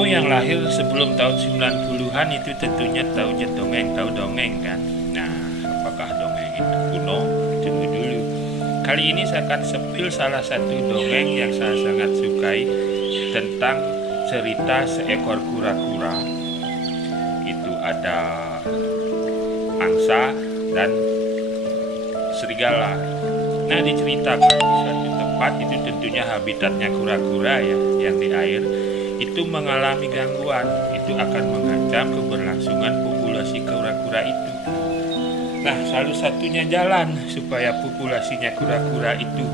Kamu yang lahir sebelum tahun 90-an itu tentunya tahu dongeng kan? Nah, apakah dongeng itu kuno? Tunggu dulu. Kali ini saya akan sepil salah satu dongeng yang saya sangat sukai tentang cerita seekor kura-kura. Itu ada angsa dan serigala. Nah, diceritakan di suatu tempat, itu tentunya habitatnya kura-kura ya, yang di air itu mengalami gangguan, itu akan mengancam keberlangsungan populasi kura-kura itu. Nah, salah satunya jalan supaya populasinya kura-kura itu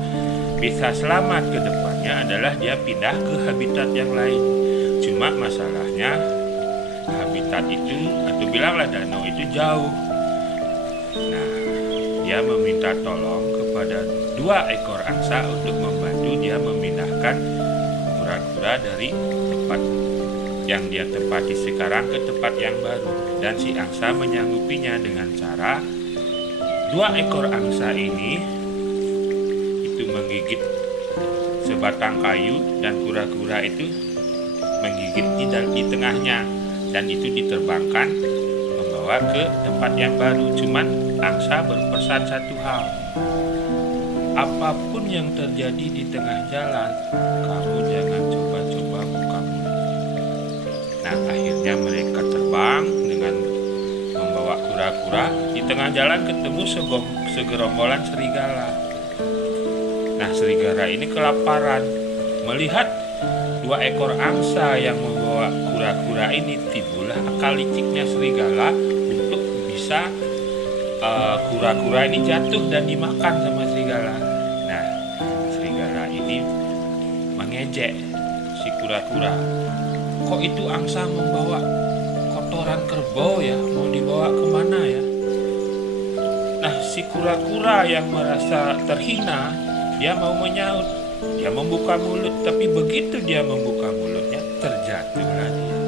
bisa selamat ke depannya adalah dia pindah ke habitat yang lain. Cuma masalahnya habitat itu, atau bilanglah danau itu jauh. Nah, dia meminta tolong kepada 2 ekor angsa untuk membantu dia memindahkan kura-kura dari tempat yang dia tempati sekarang ke tempat yang baru. Dan si angsa menyanggupinya dengan cara 2 ekor angsa ini itu menggigit sebatang kayu dan kura-kura itu menggigit di tengahnya, dan itu diterbangkan membawa ke tempat yang baru. Cuman angsa berpesan satu hal: apapun yang terjadi di tengah jalan, kamu jangan coba-coba buka mulut. Nah, akhirnya mereka terbang dengan membawa kura-kura. Di tengah jalan ketemu segerombolan serigala. Nah, serigala ini kelaparan. Melihat 2 ekor angsa yang membawa kura-kura ini, timbullah akal liciknya serigala untuk bisa kura-kura ini jatuh dan dimakan sama serigala. Nah, serigala ini mengejek si kura-kura. Kok itu angsa membawa kotoran kerbau ya? Mau dibawa kemana ya? Nah, si kura-kura yang merasa terhina, dia mau menyaut. Dia membuka mulut, tapi begitu dia membuka mulutnya, terjatuhlah dia,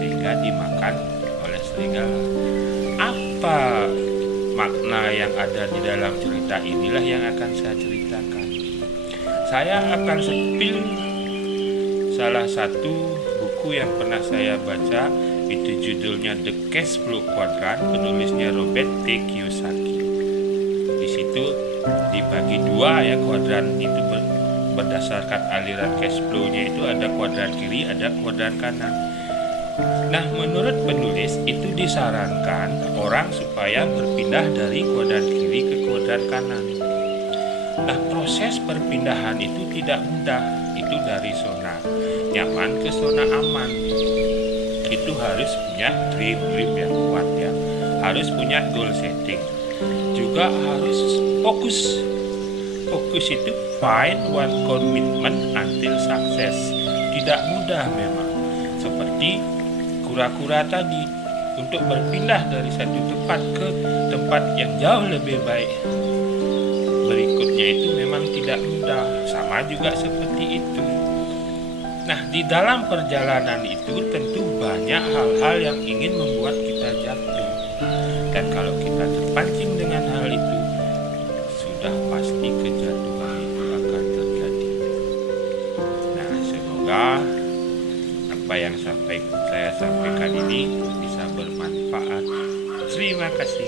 sehingga dimakan oleh serigala. Apa makna yang ada di dalam cerita inilah yang akan saya ceritakan. Saya akan sepil salah satu buku yang pernah saya baca, itu judulnya The Cash Flow Quadrant, penulisnya Robert T. Kiyosaki. Di situ dibagi 2 ya, kuadran itu berdasarkan aliran cash flow-nya, itu ada kuadran kiri, ada kuadran kanan. Nah, menurut penulis itu disarankan orang supaya berpindah dari kuadran kiri ke kuadran kanan. Nah, proses perpindahan itu tidak mudah. Itu dari zona nyaman ke zona aman. Itu harus punya dream yang kuat ya. Harus punya goal setting. Juga harus fokus. Fokus itu find one commitment until success. Tidak mudah memang. Seperti kura-kura tadi, untuk berpindah dari satu tempat ke tempat yang jauh lebih baik berikutnya itu memang tidak mudah. Sama juga seperti itu. Nah, di dalam perjalanan itu tentu banyak hal-hal yang ingin membuat kita jatuh. Dan kalau kita terpancing dengan hal itu, sudah pasti kejatuhan itu akan terjadi. Nah, semoga apa yang saya sampaikan ini bisa bermanfaat. Terima kasih.